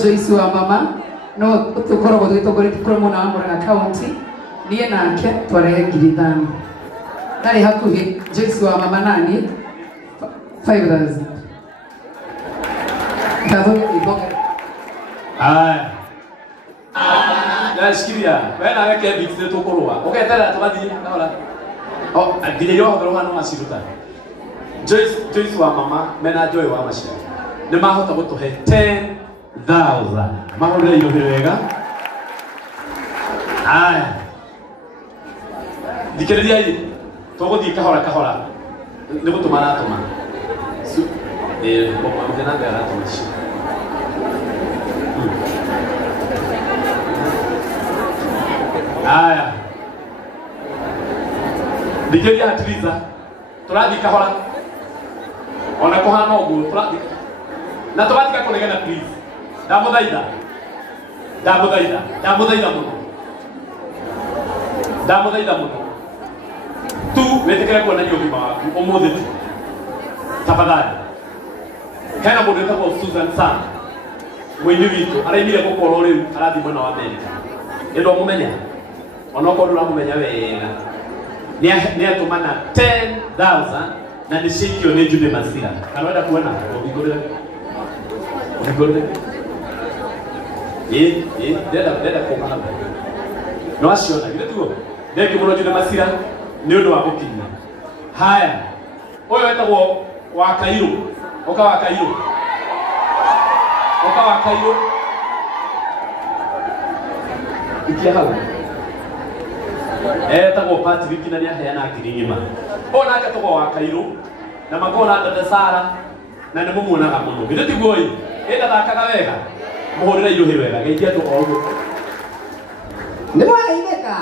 Joyce wa mama no tukoro gutugore tukoro muna amura county niye nake tware girithani nari hakuhi Joyce wa mama nani 5000 kazo ibonga Nasikia wena weke bitse tukorwa uketera tubadi naola adile yo horo hano masiruta Joyce wa mama mena Joy wa mashia ne mahota gutuhe 10,000 mahore yo wega dikeredia yi togodi kahora ne gutumana tuma bobo mtena ngara tumishi dikeredia hatiriza turadi kahora ona kohana ogu turadi na turadi kakolegana please Damodaida muno tu wetekera kwa nanyo bima omode tu tafadhali kana bodo tapo Susan Sam mwenye vitu araimire ko kolore aradi mwana wa Amerika endo mumenya onoko dura mumenya wega ni atumana 10,000 na nishikio ne jude masira kanaweza kuona obigore deda kwa mwana no asiona ile tu ndeke muno jude masira ni ndo wakokinya haya oyo wetagwo wa Kairo wa Kairo ikia hawo etagwo Patrick na nia haya na kiringima ona akatogwo wa Kairo na magona ndada Sara na nä må muonaga må no gä tiguo ä ndathakaga wega må hå rä ra irohä wega geithia tå oguo nä mwareithäka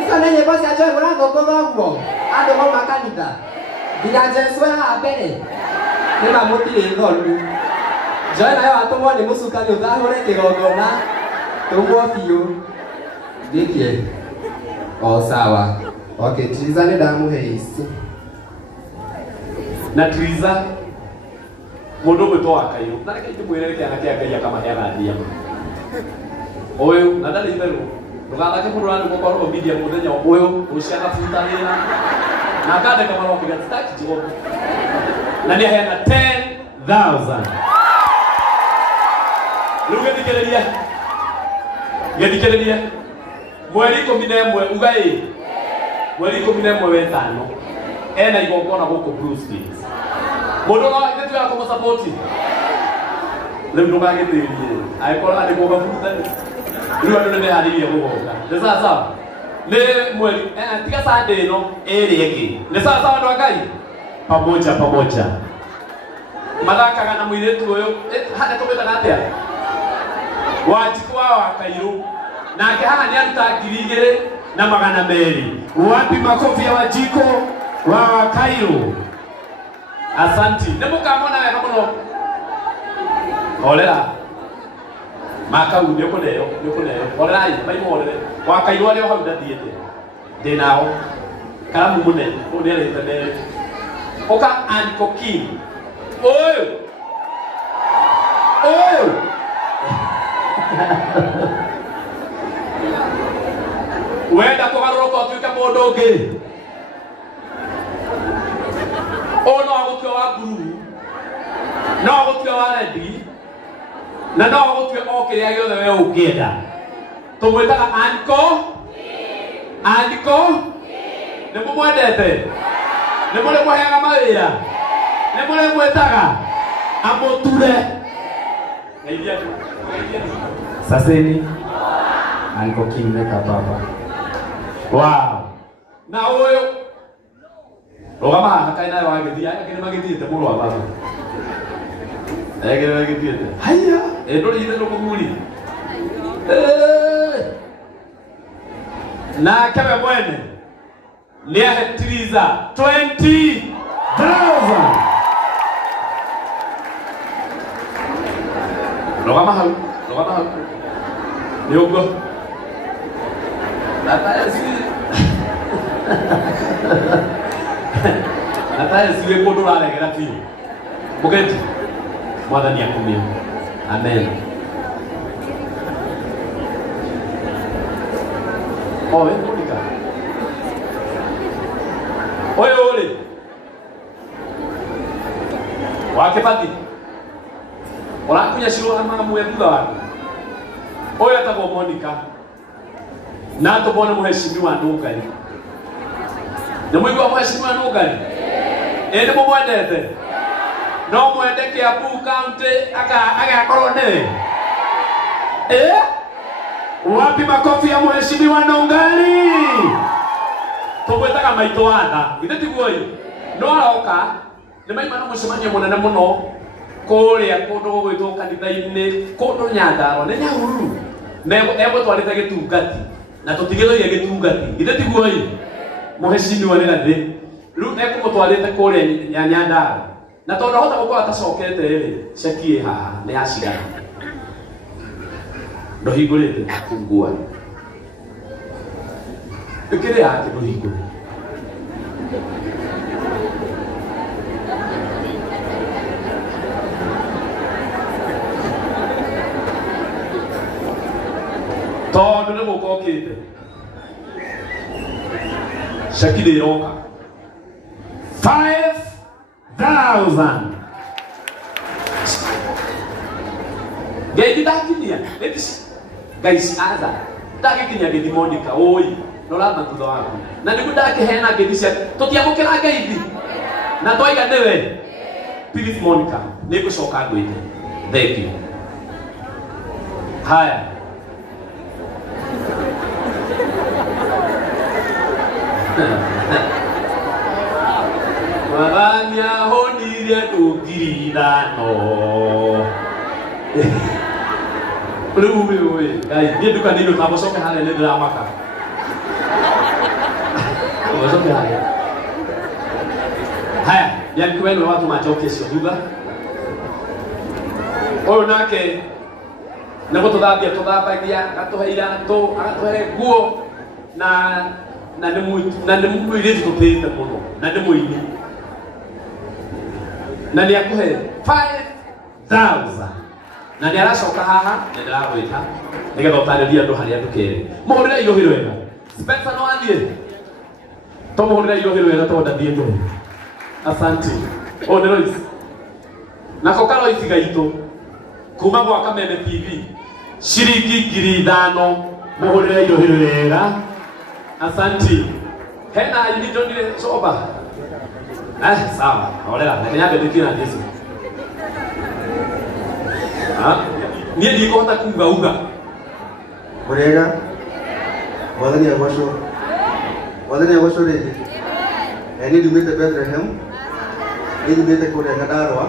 Isa nenye bosi ajoe kuna gogo. Ado mo makanida. Bilaje swela abere. Ni mamutire ngolu. Joe nayo atumwo ni musukani uthahore kigogona. Tumwo fiu. Dikie. Oh sawa. Okay, Triza ni damu heisi. Na Triza mundu gwitwa Kairo. Na reke ndimwire kiana kia Ngai kama hegathia. Oyo na ndari itheru. Ndugathake mundu rani gukorwo media muthenya uyu uciana futa wira. Na kade kama rokiga staki jigo. Na ni hena 10,000. Lugedikereria. Gedikereria. Mweri 11 ugai. Mweri 11 wetano. Ena igogona guko Bruce Lee. Mundu no ndetu ya kuma support. Leo ndugagetirie. Aikora ari goga futa. Riwa ndo ne hari ya goga. Ni sawa. Ni mweri tiga Sunday no eri yake. Ni sawa ndo akai. Pamoja. Madaka na mwiretu uyu hada tobeta atia. Wachikwa wa Kairo. Na kihana ni aruta 2,000 na 200. Wapi makofi ya Wajiko wa Kairo? Asanti. Nemukamona ya kamuno. Olera. Maka u nyoko leyo. Olera ai, bai mo olera. Wa Kairo leo hauda diete. Denao. Kala mumune, odere tane. Oka ankoki. Oyo. Wenda kugarũrũka ũtuĩke mũndũ ũngĩ. No agũtue wa blue, no agũtue wa red, na no agũtue o kĩrĩa gĩothe we ũngĩenda. Tũmwĩtaga Andiko. Nĩ mũmwendete? Nĩ mũrĩ mũheaga mawĩra? Nĩ mũrĩ mwĩtaga amũture? Saseni Anko King Meka baba. Wow. Na huyo Rogama hakaina wa githia akini magithiete mũrũ wa baba. Egere magithiete. Haya, ndori ile lokuguri. Na kama mwene ni ahetiriza 20,000. Rogama hau. Yogo. Nataya siwe kodo la legera fi. Mugeti. Mwathani akumia. Amen. Owe monika. Ole. Wake pati. Ora kunya shiro ama muebuga wako. Oya tako Monica. Na to bona muheshimiwa ndugari. Na mwigwa muheshimiwa ndugari. Ende mumwendete. No mwendeke Abu County aga korone. Wapi makofi ya muheshimiwa ndugari? Tobwetaga maito watha. Itheti guoyi. No aroka. Ni maimana mucemania munene muno. Kuria kundu gugwitwo kanitha-ini kundu Nyandarua ni Nyahururu nego twarite gitungati na tutigithagia gitungati itheti guoyi muheshimiwa ni gathi riu nekumutwarite kuria Nyandarua na tondu hota gukora tacokete ri cekie haha ni acigana ndohingurite kungua ikiri yake ndohingurite tondu nĩ gũkokĩte Shakile iroka 5,000 Gedi dakinia guys aza dakinya gedi Monica oi no lazima tutho wako na nĩguo ndakĩheana gedi cia tũtiamũkĩra ngeithi na twoiga nĩwe Philip Monica nĩngũcoka ngwĩte thank you haya Maganya honire ndungiri ithano Ui, dia duka nini utabosoka hale ni drama ka. Bosoka hale. Haya, yani kwenu watu machoke sio duga. Oyo nake nako tuthambia tuthambagia gatuheira to agatuhe guo na nĩ mũirĩtu tũtĩte mũno na nĩ mũini na nĩ akũhe 5,000 na nĩ aracoka haha nĩ ndĩragwĩta nĩgetha ũtarĩrie andũ harĩa ndũkere mũhũrĩre irohĩ wega Spencer no athiĩ to mũhũrĩre irohĩ wega to ndathiĩ njũĩ asanti o nĩ Royce nako ka Royce gaitũ kuma gwa Kameme TV ciringi 5,000 mũhũrĩre irohĩ wega asanti hena ini ndonire soba sawa orera na ndikira Yesu nie ndiko hata kuuga Murega wathani agwacwo rĩngĩ niĩ ndumĩte Bethlehem niĩ ndumĩte kũrĩa Nyandarua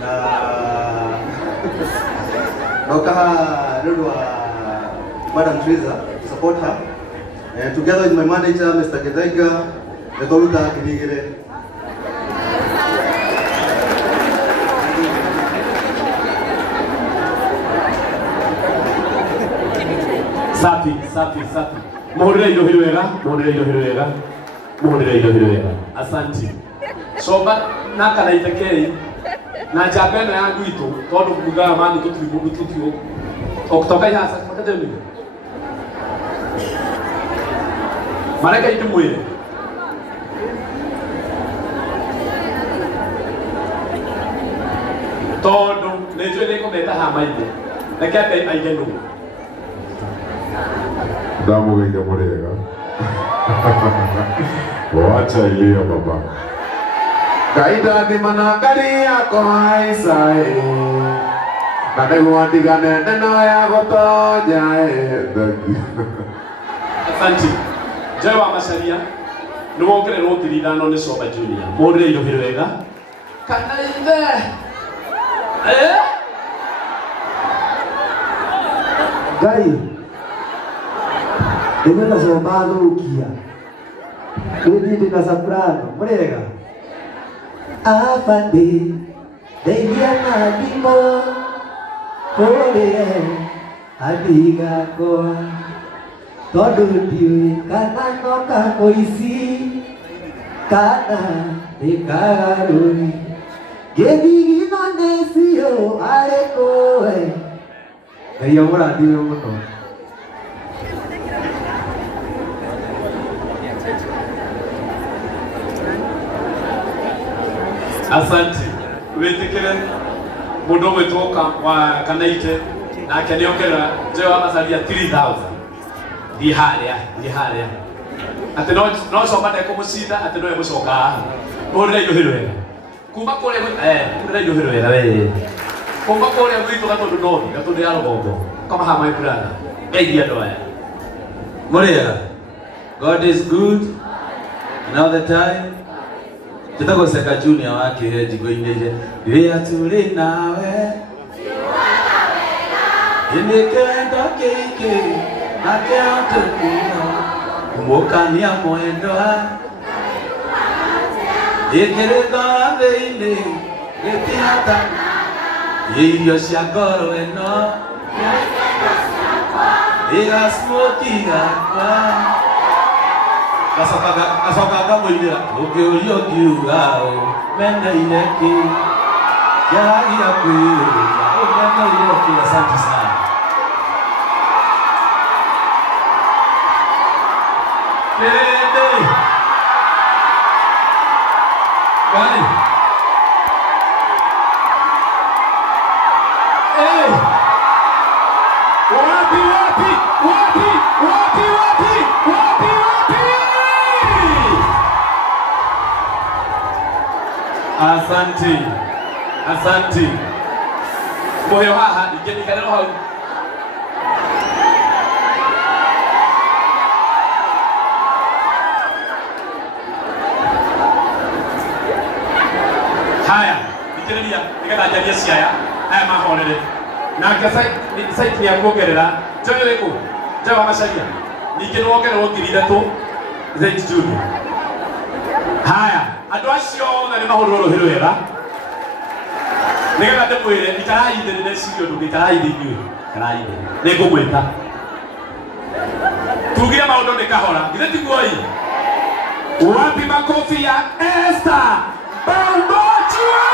na noka haha nĩ ũndũ wa Madam Teresa to support her. And together with my manager, Mr. Gedega, the Doluta Gidigere. Safi. Muhurire irohĩ wega. Asanti. Soba nakana itekei na jabeno yangu itu tondu mugaga manu tutio. Oktoka yasa makademi. Mareka itu mwere tondu nejwe niko meta hamaide nakete aigenu damu genge murega wacha ilio baba kaida di manangari yako haisai kane guandigane neno ya gotojae asanti Jawa Masaria, no kere ro 3,000 ni Soba Junior. Mũhũrĩre irohĩ wega. Kana inde. Gai. Ndĩmena Soba thũkia. Ndĩ na soprano. Mũrega. Afande. Ndeithia na thimo. Kũrĩa athiga kwa. Tondu ndiũĩ kana noka mũici kana ĩkagarũri gĩthigino nĩcio arĩkũwe Ngai amũrathime mũno. Asante wĩtĩkĩre mũndũ ũgwĩtwo wa Kanaite nake nĩongerera Jawa Masaria 3,000 Di haria. Ate no soba de como sida ate no hemos soka. Muhũrĩre irohĩ wega. Kuma kore muhũrĩre irohĩ wega we. Kuma kore mwito gato noni, gato de algo. Kama ha my brother. Ngeithia andũ aya. Murega. God is good and all the time. Tutagoseka junior wake jigo-inĩ ile. Rĩrĩa tũrĩ nawe. Inekenda keke. Nakeo tukino kumukania mwendwa Ikiritha thĩinĩ gĩtihatana irio cia ngoro ĩno igasmoki gakwa gacoka ngamũinĩra ũkĩũria ũkiuga ũmeneire kĩ yagia kwĩrũga ũmeneire kĩ. Asante sana. Why? Hey! Wapi! Asante. Moyo haha ikenikaneno hau. Haya, ikeniria, nikajalia siaya. Haya mahorere. Na kasa site ya kuongerera joe weko joe wa macharia ningĩ nĩwongererwo 3,000 St. Jude. Haya, andũ acio othe nĩ mahũrwo rũhĩ rwega nĩgetha ndĩmwĩre ikarai thĩ nĩndeciria ũndũ ikarai thĩ inyuĩ ikarai thĩ nĩngũmwĩta tugire maũndũ nĩ kahora githĩ tiguoi wapi makofi ya Esther Bambochua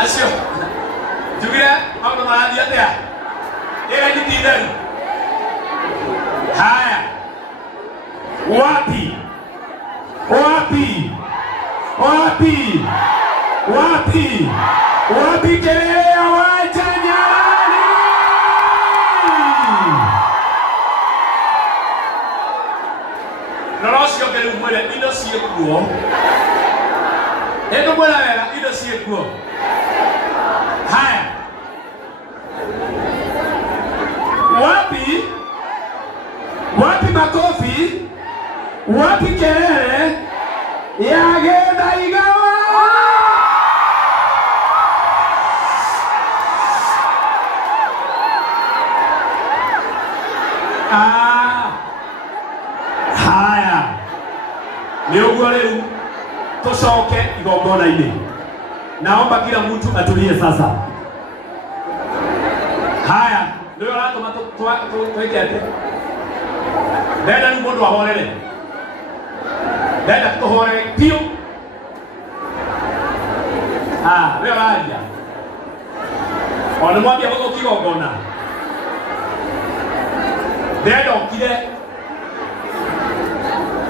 acio tugire maũndũ marathiĩ atĩa ĩra nyititheri haya wapi wapi wapi wapi wapi kelele ya wacha Nyalali Norosio kele mwele indo siye kuo endo mwela wela indo siye kuo haya wapi wapi makofi wapi kelele ya Geda Igawa haya nĩũguo rĩu tũcoke igongona-inĩ naomba kila mtu atulie sasa haya ndio ratũma twĩkete ndenda rĩu mũndũ ahorere ndenda tũhorere piũ rĩo raria ona mwambia gũthũkia igongona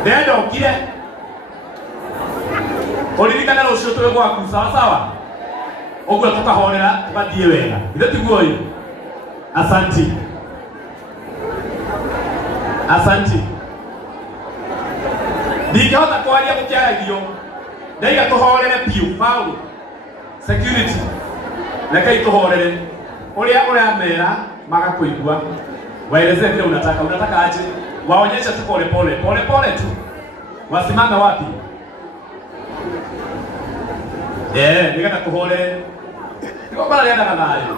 ndendokire uririkana rũciũ twĩ gwaku sawa sawa ũguo tũkahorera tũgathiĩ wega ithe tiguoi asanti asanti ndingĩhota kwaria gũkĩaragio ndaiga tũhorere piũ Paulo security rekei tũhorere ũrĩa ũramera magakũigua waelezee vile unataka aje waonyesha tu pole pole tu wasimame wapi nigenda kuhorere niko bala yenda na nayo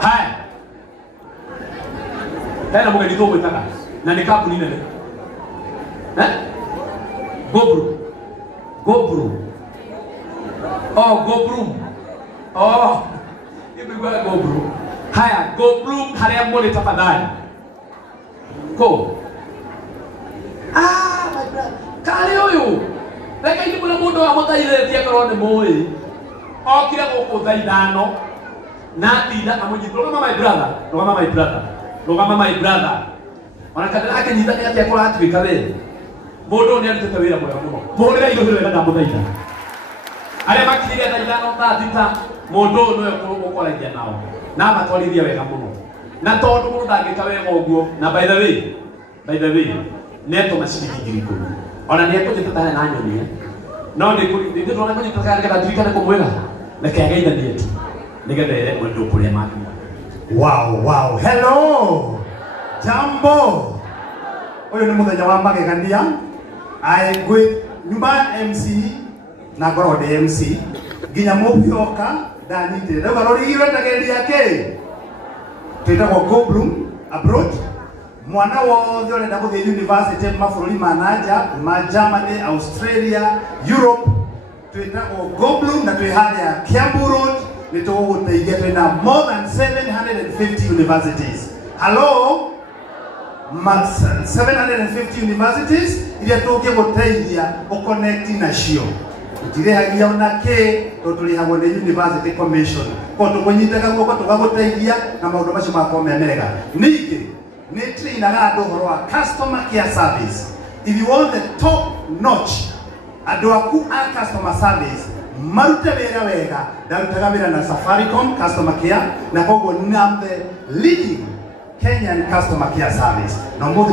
haya tena mugeni tu gwetaka na ni kapu nene Gobru Ibigwa Gobru haya Gobru haria mbole tafadhali ko my brother kali huyu reka ini muna mundu wa mutairetia korwo ni mui okire guku thaithano na tinda amunyi rugama my brother ona kadira akinyita ni atia kora atwika we mundu ni arutite wira mwega muno muhurira igo wega na muthaitha aria makinyire thaithano thita mundu no ukukoragia nao na matwarithia wega muno na tondu mundu ndangika wega uguo na by the way neto mashiringi 10,000 ona ni ekujita tane na nyoni no ni ndio tunaona kwenye tutakaga dirikana kwa mwega na kaagaida yetu nigethere mundu kuria maki wow hello jambo oyo ni muthenya wa magegania ai gwi nyumba MC na gorode MC ginya mubioka danite rĩu barorigirwe ndageri yake twitagwo Goldblum abroad mwana wothe urenda guthie university mabũrũri ma nanja ma Germany Australia Europe twitagwo Goldblum na twĩ harĩa Kiambu Road nĩtũgũgũteithia twĩna more than 750 universities hello 750 universities iria tũngĩgũteithia ũconnect nacio tũtirehagia ona kĩ tũrĩhagwo nĩ University Commission ko tũkũnyitaga guoko tũgagũteithia na maũndũ macio makorwo me mega ningĩ nĩ trainaga andũ ũhoro wa customer care service if you want the top notch andũ aku a customer service marute wĩra wega ndarutaga wĩra na Safaricom customer care na koguo I'm the leading Kenyan customer care service na mũthĩ